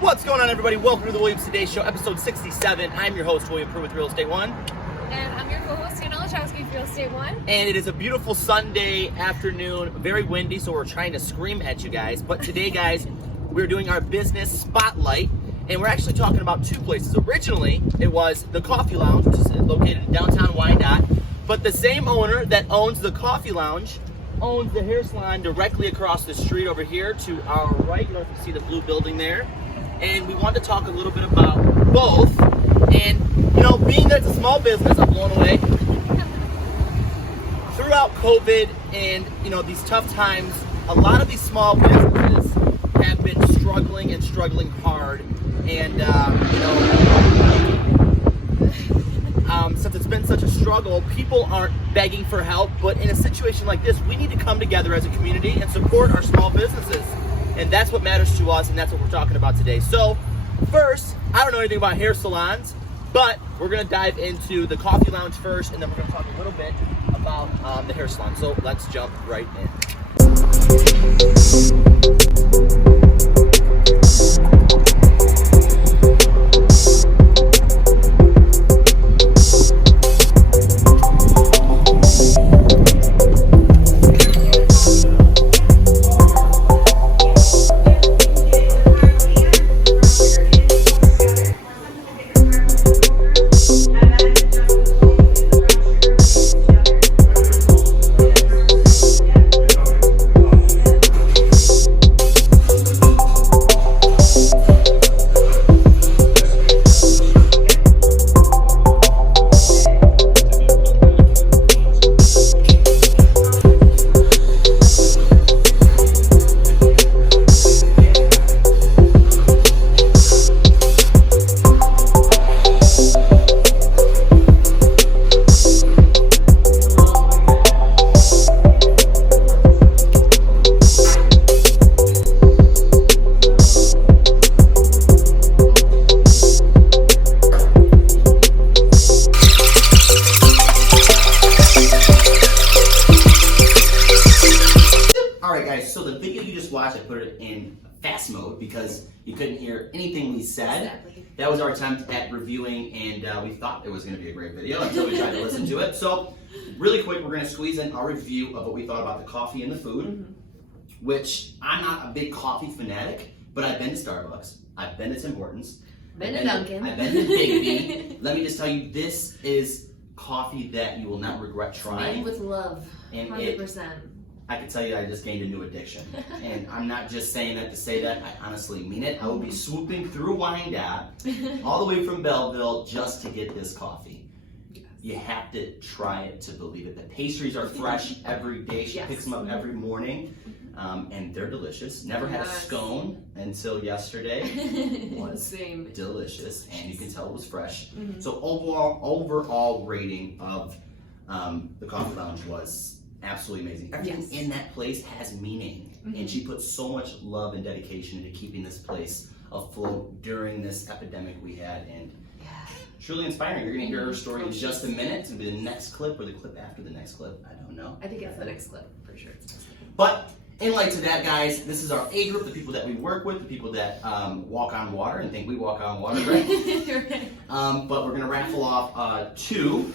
What's going on, everybody? Welcome to the Williams Today Show, episode 67. I'm your host, William Prue with Real Estate One. And I'm your co-host, Hannah Lachowski with Real Estate One. And it is a beautiful Sunday afternoon, very windy, so we're trying to scream at you guys. But today, guys, we're doing our business spotlight, and we're actually talking about two places. Originally, it was the Coffee Lounge, which is located in downtown Wyandotte. But the same owner that owns the Coffee Lounge owns the hair salon directly across the street over here to our right. You know, if you see the blue building there. And we wanted to talk a little bit about both. And, you know, being that it's a small business, I'm blown away. Throughout COVID and, you know, these tough times, a lot of these small businesses have been struggling hard. And, since it's been such a struggle, people aren't begging for help. But in a situation like this, we need to come together as a community and support our small businesses. And that's what matters to us, and that's what we're talking about today. So, first, I don't know anything about hair salons, but we're going to dive into the Coffee Lounge first, and then we're going to talk a little bit about the hair salon. So, let's jump right in. Because you couldn't hear anything we said. Exactly. That was our attempt at reviewing, and we thought it was going to be a great video until we tried to listen to it. So, really quick, we're going to squeeze in our review of what we thought about the coffee and the food, which I'm not a big coffee fanatic, but I've been to Starbucks, I've been to Tim Hortons, been to Dunkin', I've been to Big B. Let me just tell you, this is coffee that you will not regret trying. Made with love, 100%. I can tell you I just gained a new addiction. And I'm not just saying that to say that, I honestly mean it. I will be swooping through Wyandotte, all the way from Belleville, just to get this coffee. Yes. You have to try it to believe it. The pastries are fresh every day. She picks them up every morning, and they're delicious. Never had a scone until yesterday. Was delicious, and you can tell it was fresh. So overall rating of the Coffee Lounge was absolutely amazing. Everything in that place has meaning, and she put so much love and dedication into keeping this place afloat during this epidemic we had, and truly inspiring. You're going to hear her story in just a minute. It's going to be the next clip or the clip after the next clip. I don't know. I think it's the next clip for sure. But in light to that, guys, this is our A group, the people that we work with, the people that walk on water and think we walk on water, right? But we're going to raffle off two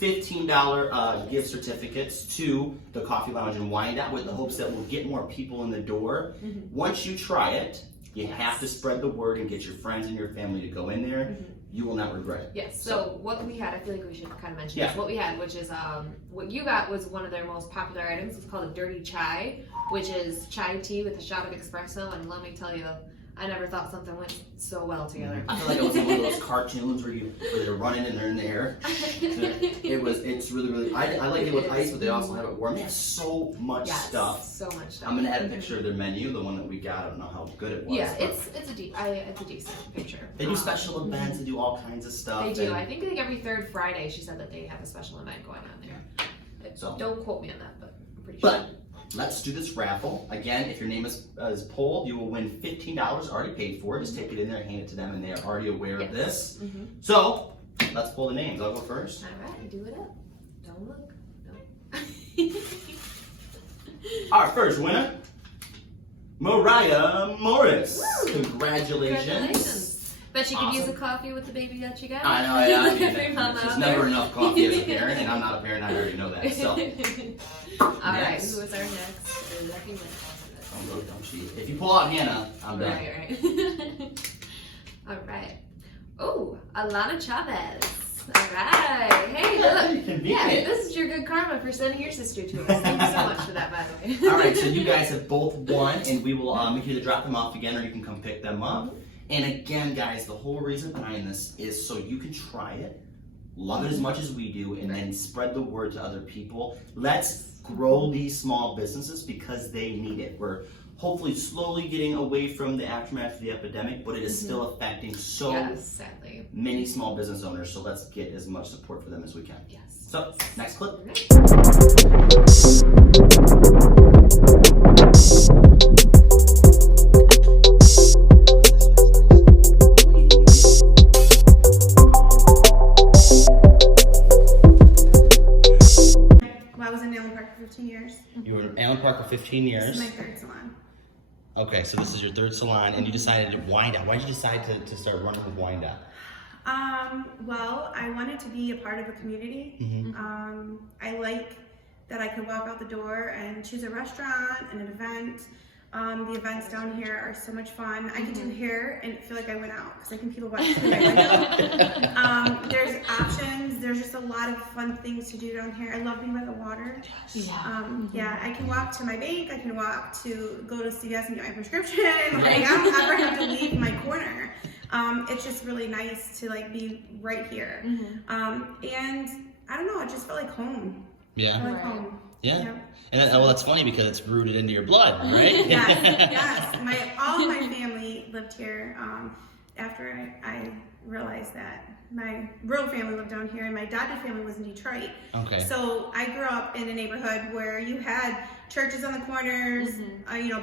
$15 gift certificates to the Coffee Lounge in Wyandotte with the hopes that we'll get more people in the door. Once you try it, you have to spread the word and get your friends and your family to go in there. You will not regret it. Yes, so what we had, I feel like we should kind of mention this. What we had, which is, what you got was one of their most popular items. It's called a dirty chai, which is chai tea with a shot of espresso, and let me tell you, I never thought something went so well together. I feel like it was one of those cartoons where they're running and they're in the air. It's really, I like it with ice, but they also have it warm. They have so much stuff. So much stuff. I'm gonna add a picture of their menu, the one that we got. I don't know how good it was. Yeah, it's a decent picture. They do special events. They do all kinds of stuff. They do. I think every third Friday, she said that they have a special event going on there. So don't quote me on that, but I'm pretty sure. Let's do this raffle. Again, if your name is pulled, you will win $15 already paid for. Just take it in there, hand it to them, and they are already aware of this. So, let's pull the names. I'll go first. All right, do it up. Don't look. Don't. Our first winner Mariah Morris. Woo! Congratulations. Bet you could use Awesome. a coffee with the baby that you got. I know, yeah. I mean, Every mom there's out never there. enough coffee as a parent, and I'm not a parent, I already know that. So, Alright, Next. who is our next? Lucky winner. oh, look, don't cheat. If you pull out Hannah, I'm done. Right. Alright. Oh, Alana Chavez. Alright. Hey, look. Convenient. Yeah, this is your good karma for sending your sister to us. Thank you so much for that, by the way. All right, so you guys have both won, and we will make you either drop them off again or you can come pick them up. And again, guys, the whole reason behind this is so you can try it, love it as much as we do, and then spread the word to other people. Let's grow these small businesses because they need it. We're hopefully slowly getting away from the aftermath of the epidemic, but it is still affecting so Yes, sadly. many small business owners, so let's get as much support for them as we can. Yes. So, next clip. Well, I was in Allen Park for 15 years. You were in Allen Park for 15 This years. is my third salon. Okay, so this is your third salon, and you decided to Wyandotte. Why did you decide to start running with Wyandotte? Well, I wanted to be a part of a community. Mm-hmm. I like that I could walk out the door and choose a restaurant and an event. The events down here are so much fun. I could do hair and feel like I went out because I can people watch through my window. There's options. There's just a lot of fun things to do down here. I love being by the water. Yeah, I can walk to my bank. I can walk to go to CVS and get my prescription. Like, I don't ever have to leave my corner. It's just really nice to like be right here. And I don't know, it just felt like home. I Yeah. felt like home. Yeah. Yep. And well, that's funny because it's rooted into your blood, right? Yes. All my family lived here. After I realized that my real family lived down here and my adopted family was in Detroit. Okay. So I grew up in a neighborhood where you had churches on the corners,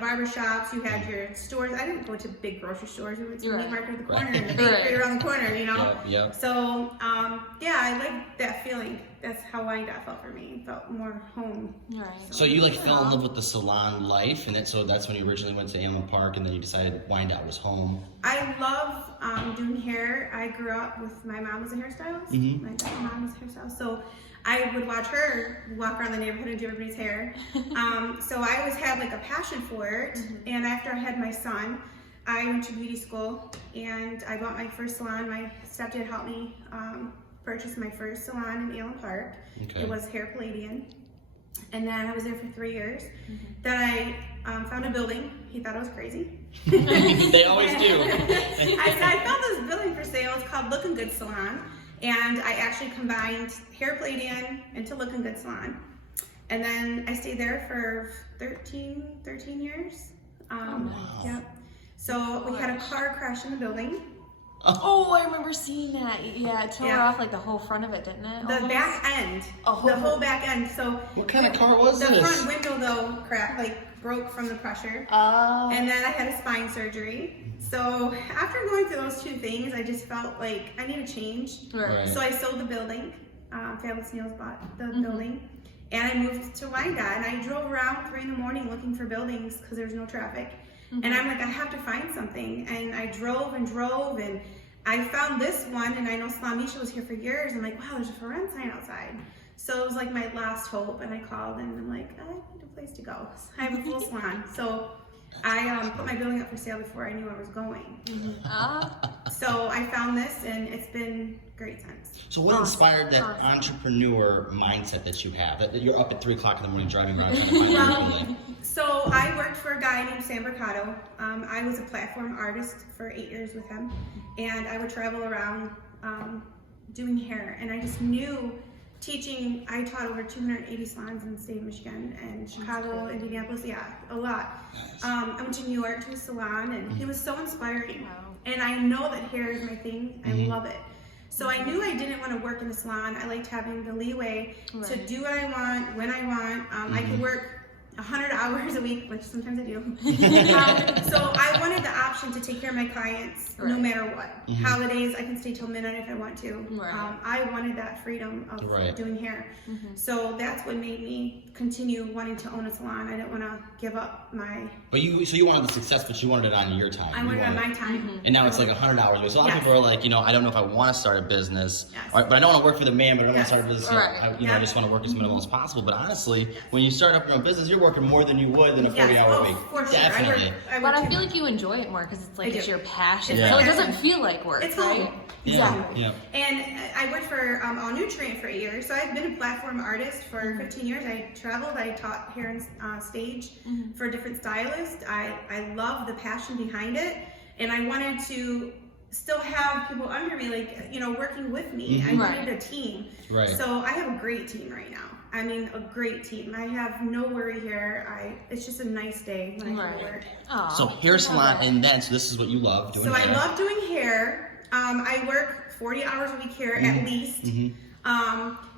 barber shops, you had your stores. I didn't go to big grocery stores. We went to the meat market at the corner and the bakery around the corner, Yeah. So, I like that feeling. That's how Wyandotte felt for me. It felt more home. Right. So you fell in love with the salon life, and so that's when you originally went to Allen Park, and then you decided Wyandotte was home. I love doing hair. I grew up with my mom was a hairstylist. My mom was a hairstylist, so I would watch her walk around the neighborhood and do everybody's hair. So I always had like a passion for it. And after I had my son, I went to beauty school and I bought my first salon. My stepdad helped me purchase my first salon in Allen Park. Okay. It was Hair Palladian. And then I was there for 3 years. Then I found a building. He thought I was crazy. They always do. I found this building for sale. It's called Looking Good Salon. And I actually combined Hair Palladian into Looking Good Salon. And then I stayed there for 13 years. Nice. Yep. So we had a car crash in the building. Oh, I remember seeing that. Yeah, it tore Yeah. off like the whole front of it, didn't it? The Almost? back end. Oh, The whole back end. So What kind of car was the this? front window though cracked, broke from the pressure. Oh. And then I had a spine surgery. So after going through those two things, I just felt like I need a change. Right. So I sold the building. Fabulous Nails bought the building. And I moved to Wyandotte. And I drove around 3 in the morning looking for buildings because there was no traffic. And I'm like, I have to find something. And I drove and I found this one. And I know Salamisha was here for years. I'm like, wow, there's a for rent sign outside. So it was like my last hope. And I called and I'm like, I need a place to go. So I have a full salon. So I put my building up for sale before I knew I was going. So I found this and it's been great since. So what inspired that entrepreneur mindset that you have? That you're up at 3 o'clock in the morning driving around trying to find a building? So I worked for a guy named Sam Mercado. I was a platform artist for 8 years with him. And I would travel around doing hair. And I just knew teaching, I taught over 280 salons in the state of Michigan and Chicago, Indianapolis, a lot. Nice. I went to New York to a salon and it was so inspiring. Wow. And I know that hair is my thing. I love it. So I knew I didn't want to work in a salon. I liked having the leeway to do what I want, when I want. I could work, 100 hours a week, which sometimes I do. So I wanted the option to take care of my clients no matter what. Holidays, I can stay till midnight if I want to. I wanted that freedom of doing hair. So that's what made me continue wanting to own a salon. I didn't want to give up my... So you wanted the success, but you wanted it on your time. I wanted it on my time. And now it's like 100 hours a week. So a lot of people are like, I don't know if I want to start a business, but I don't want to work for the man, but I don't want to start a business. I just want to work as minimal as possible. But honestly, when you start up your own business, you're working more than you would than a 40-hour week. For sure. Definitely. But I feel like you enjoy it more because it's like it's your passion. Yeah. So it doesn't feel like work, It's right? home. Exactly. Yeah. And I worked for All Nutrient for 8 years, so I've been a platform artist for 15 years. I traveled, I taught hair and stage for different stylists. I love the passion behind it, and I wanted to still have people under me, like, working with me. I wanted a team. Right. So I have a great team right now. I mean, a great team. I have no worry here. It's just a nice day when I come to work. So hair salon, and then, so this is what you love doing. So hair. I love doing hair. I work 40 hours a week here at least. And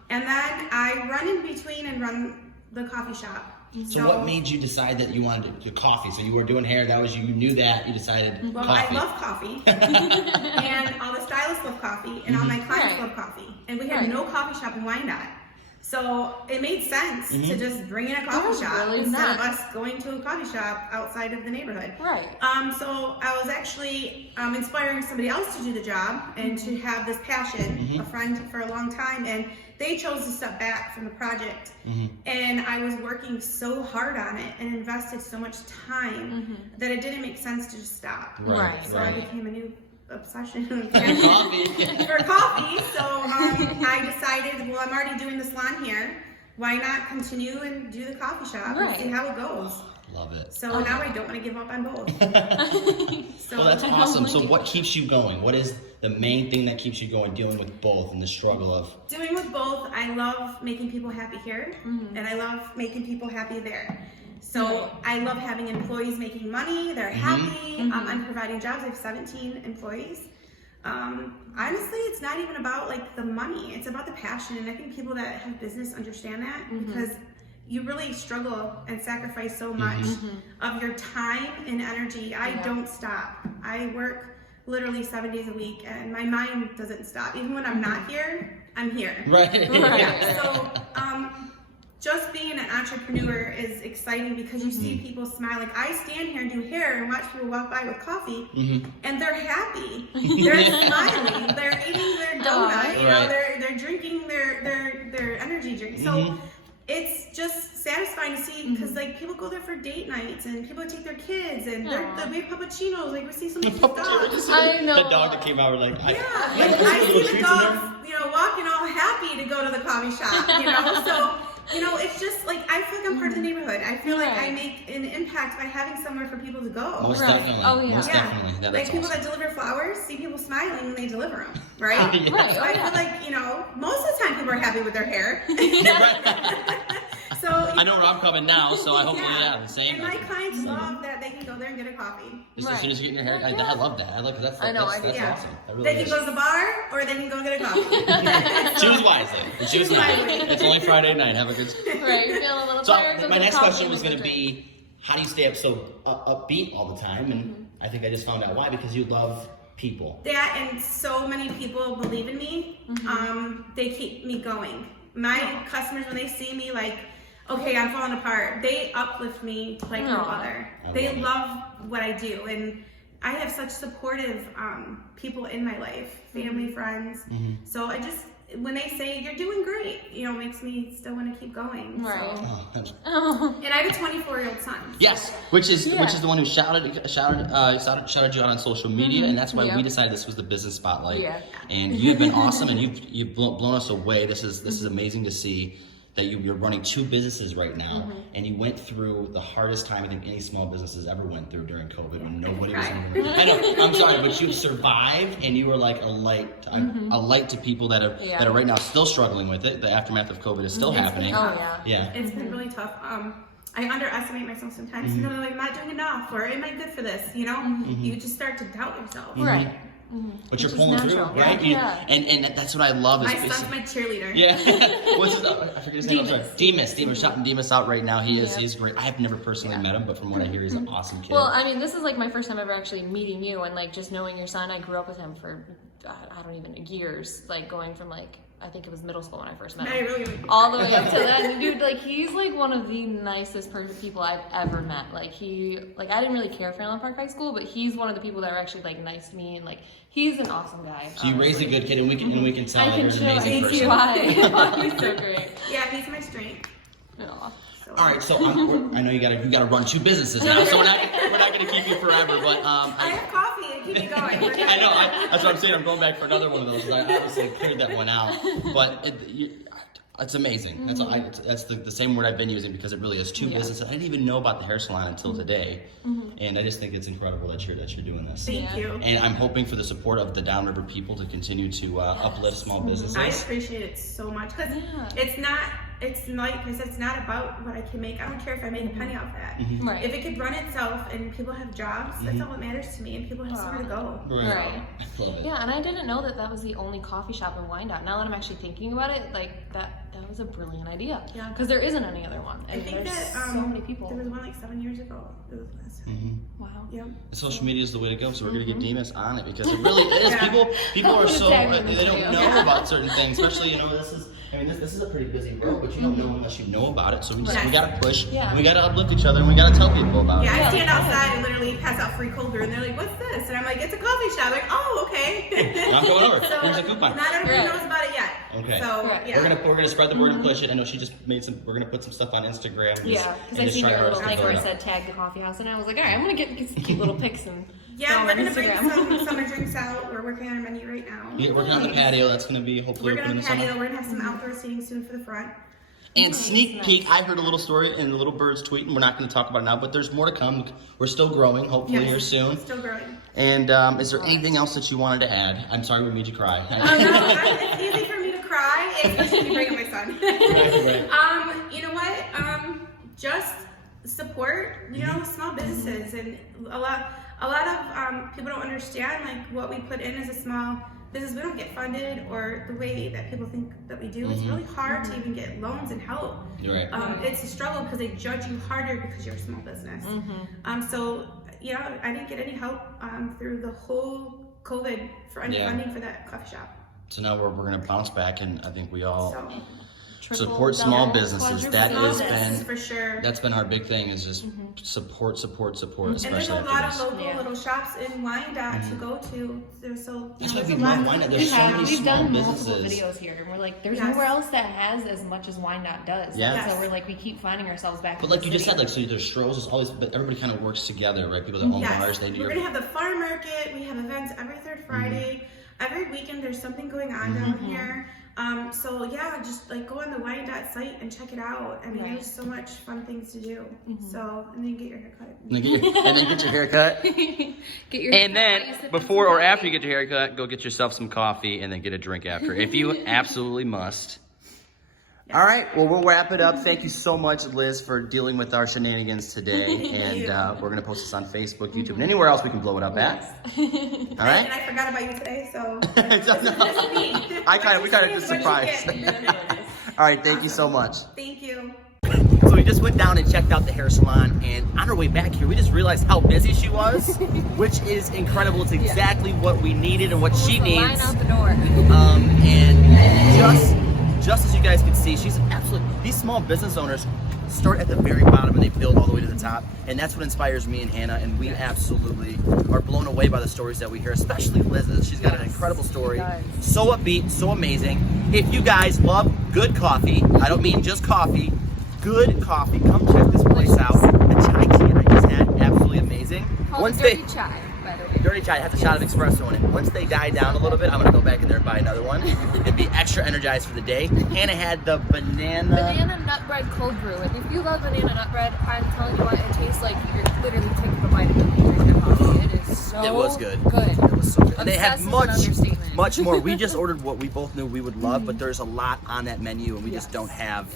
then I run in between and run the coffee shop. So what made you decide that you wanted to do coffee? So you were doing hair, you knew that, you decided Well, coffee. I love coffee. And all the stylists love coffee, and all my clients love coffee. And we have no coffee shop in Wyandotte. So it made sense to just bring in a coffee shop instead of us going to a coffee shop outside of the neighborhood. So I was actually inspiring somebody else to do the job and to have this passion, a friend for a long time, and they chose to step back from the project. And I was working so hard on it and invested so much time that it didn't make sense to just stop. So I became a new obsession for coffee. So I decided, well, I'm already doing the salon here. Why not continue and do the coffee shop and see how it goes? Love it. So now I don't want to give up on both. So that's awesome. So what keeps you going? What is the main thing that keeps you going, dealing with both and the struggle of? Doing with both, I love making people happy here, and I love making people happy there. So I love having employees making money, they're happy, I'm providing jobs, I have 17 employees. Honestly, it's not even about like the money, it's about the passion, and I think people that have business understand that because you really struggle and sacrifice so much of your time and energy. I don't stop. I work literally 7 days a week and my mind doesn't stop. Even when I'm not here, I'm here. So just being an entrepreneur is exciting because you see people smile. Like I stand here and do hair and watch people walk by with coffee and they're happy. They're smiling. They're eating their donut. You know, they're drinking their energy drink. So it's just satisfying to see because like people go there for date nights and people take their kids and they make cappuccinos. Like we see some of these dogs. I know. The dog that came out, we're like, I see the dogs, walking all happy to go to the coffee shop. So. It's just like I feel like I'm part of the neighborhood. I feel like I make an impact by having somewhere for people to go. Most definitely. Oh yeah. Most definitely. Like people that deliver flowers see people smiling when they deliver them, right? So I feel like most of the time people are happy with their hair. So I know where I'm coming now, so I hope the same. And my clients love that they can go there and get a coffee. Just as soon as you get your hair, I love that. I love that's awesome. That really they can go to the bar or they can go get a coffee. Choose wisely. Choose wisely. It's only Friday night. Have a good. Right, feeling a little so tired. My next question was going to be, how do you stay up so upbeat all the time? And I think I just found out why, because you love people. That and so many people believe in me. They keep me going. My customers, when they see me, like, okay, I'm falling apart, they uplift me like no other. They love what I do, and I have such supportive people in my life, family, friends. So I just, when they say you're doing great, it makes me still want to keep going. Right. So. And I have a 24-year-old son. Yes, which is the one who shouted you out on social media, and that's why we decided this was the business spotlight. And you've been awesome, and you've blown us away. This is amazing to see that you're running 2 businesses right now, and you went through the hardest time I think any small businesses ever went through during COVID when nobody was in. I know, I'm sorry, but you survived, and you were like a light to people that are right now still struggling with it. The aftermath of COVID is still happening. It's been really tough. I underestimate myself sometimes. Like, am I doing enough, or am I good for this? You just start to doubt yourself. but you're Which is pulling through, natural. right? Yeah. And that's what I love. My is son's my cheerleader. Yeah. What's his? I forget his name. I'm sorry. Demas. We're shouting Demas out right now. He's great. I have never personally met him, but from what I hear, he's an awesome kid. Well, I mean, this is like my first time ever actually meeting you and like just knowing your son. I grew up with him for I don't even years, like going from like I think it was middle school when I first met him. All the way up to then. Dude, like he's like one of the nicest people I've ever met. Like I didn't really care for Allen Park High School, but he's one of the people that are actually like nice to me and like he's an awesome guy. So you raised a good kid, and we can tell that there's an amazing person. He's so great. Yeah, he's my strength. Aw. All right, so I know you gotta run 2 businesses now, so we're not gonna keep you forever, but I have coffee and keep it going. We're good. I know that's what I'm saying. I'm going back for another one of those. I obviously cleared that one out, but it's amazing. That's the same word I've been using because it really is 2 businesses. I didn't even know about the hair salon until today, and I just think it's incredible that you're doing this. Thank you. And I'm hoping for the support of the Downriver people to continue to uplift small businesses. I appreciate it so much because it's not about what I can make. I don't care if I make a penny off that. Right. If it could run itself and people have jobs, that's all that matters to me, and people have somewhere to go. Right. I love it. Yeah, and I didn't know that was the only coffee shop in Wyandotte. Now that I'm actually thinking about it, like that was a brilliant idea. Yeah. Because there isn't any other one. And I think there's that so many people. There was one like 7 years ago. It was last time. Wow. Yeah. Social media is the way to go, so we're gonna get Demas on it because it really is. People are so they don't know about certain things, especially this is a pretty busy road, but you don't know unless you know about it. So we gotta push, we gotta uplift each other, and we gotta tell people about it. Yeah, I stand outside and literally pass out free cold brew, and they're like, "What's this?" And I'm like, "It's a coffee shop." Like, "Oh, okay." I'm going over. So, here's a coupon. Not everybody knows about it yet. Okay. So yeah. We're gonna spread the word and push it. I know she just made some. We're gonna put some stuff on Instagram. Yeah, because I seen your little thing where it said tag the coffee house, and I was like, all right, I'm gonna get some cute little pics and yeah, we're gonna bring Instagram. some summer drinks out. We're working on our menu right now. Yeah, working on the patio. That's gonna be hopefully We're open in gonna the patio. summer. We're gonna have some outdoor seating soon for the front. And sneak peek, I heard a little story in the Little Birds tweet, and we're not going to talk about it now, but there's more to come. We're still growing, hopefully here soon. Still growing. And is there anything else that you wanted to add? I'm sorry we made you cry. No, it's easy for me to cry, especially when you bring up my son. You know what? Just support, small businesses, and a lot of people don't understand like what we put in as a small business. We don't get funded or the way that people think that we do. It's really hard to even get loans and help. You're right. It's a struggle because they judge you harder because you're a small business. So I didn't get any help through the whole COVID for any funding for that coffee shop. So now we're going to bounce back, and I think we all support Triple, small double, businesses. For sure. That's been our big thing is just support, especially. And there's a lot of local little shops in Wyandotte to go to. That's why we love Wyandotte. There's so many We've small done businesses. multiple videos here, and we're like, there's nowhere else that has as much as Wyandotte does. Yeah. So we're like, we keep finding ourselves back. But like you just said, like so there's Strohs, there's always, but everybody kind of works together, right? People that own bars, they do. We're gonna have the farm market. We have events every third Friday. Every weekend there's something going on down here. So yeah, just like go on the Wyandotte site and check it out. I mean, there's so much fun things to do. So, and then get your haircut. And then get your haircut. And then before or after you get your haircut, go get yourself some coffee and then get a drink after, if you absolutely must. All right, well, we'll wrap it up. Thank you so much, Liz, for dealing with our shenanigans today. And we're going to post this on Facebook, YouTube, and anywhere else we can blow it up at. All right? And I forgot about you today, so. We kind of just surprised. All right, thank you so much. Thank you. So we just went down and checked out the hair salon, and on our way back here, we just realized how busy she was, which is incredible. It's exactly what we needed and what she needs. Line out the door. And just as you guys can see, she's these small business owners start at the very bottom and they build all the way to the top. And that's what inspires me and Hannah. And we absolutely are blown away by the stories that we hear, especially Liz's. She's got an incredible story. So upbeat, so amazing. If you guys love good coffee, I don't mean just coffee, good coffee, come check this place out. The chai tea I just had, absolutely amazing. Dirty chai, by the way. Dirty chai has a shot of espresso in it. Once they die down a little bit, I'm gonna go back in there and buy another one and be extra energized for the day. Hannah had the banana nut bread cold brew, and if you love banana nut bread, I'm telling you what, it tastes like you're literally taking a bite of it. Coffee. It is so It was good. It was so good. And they have Obsessed much more. We just ordered what we both knew we would love, but there's a lot on that menu, and we just don't have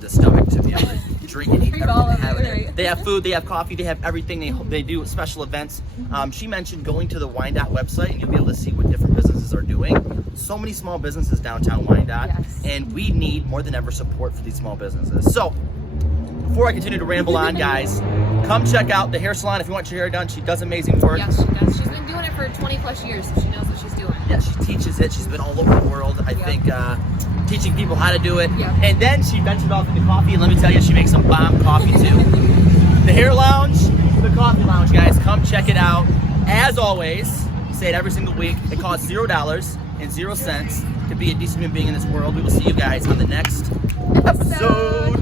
the stomach to be able to drink and eat Drink all everything of they it, have in there. right. They have food, they have coffee, they have everything. They do special events. She mentioned going to the Wyandotte website, and you'll be able to see what different businesses are doing. So many small businesses downtown Wyandotte, Yes. and we need more than ever support for these small businesses. So before I continue to ramble on, guys, come check out the hair salon if you want your hair done. She does amazing work. Yes, she does. She's been doing it for 20 plus years, so she knows what she's doing. Yeah, she teaches it. She's been all over the world, I think, teaching people how to do it. Yep. And then she ventured off into coffee, and let me tell you, she makes some bomb coffee too. The hair lounge, the coffee lounge, guys, come check it out. As always, we say it every single week, it costs $0 and 0 cents to be a decent human being in this world. We will see you guys on the next episode.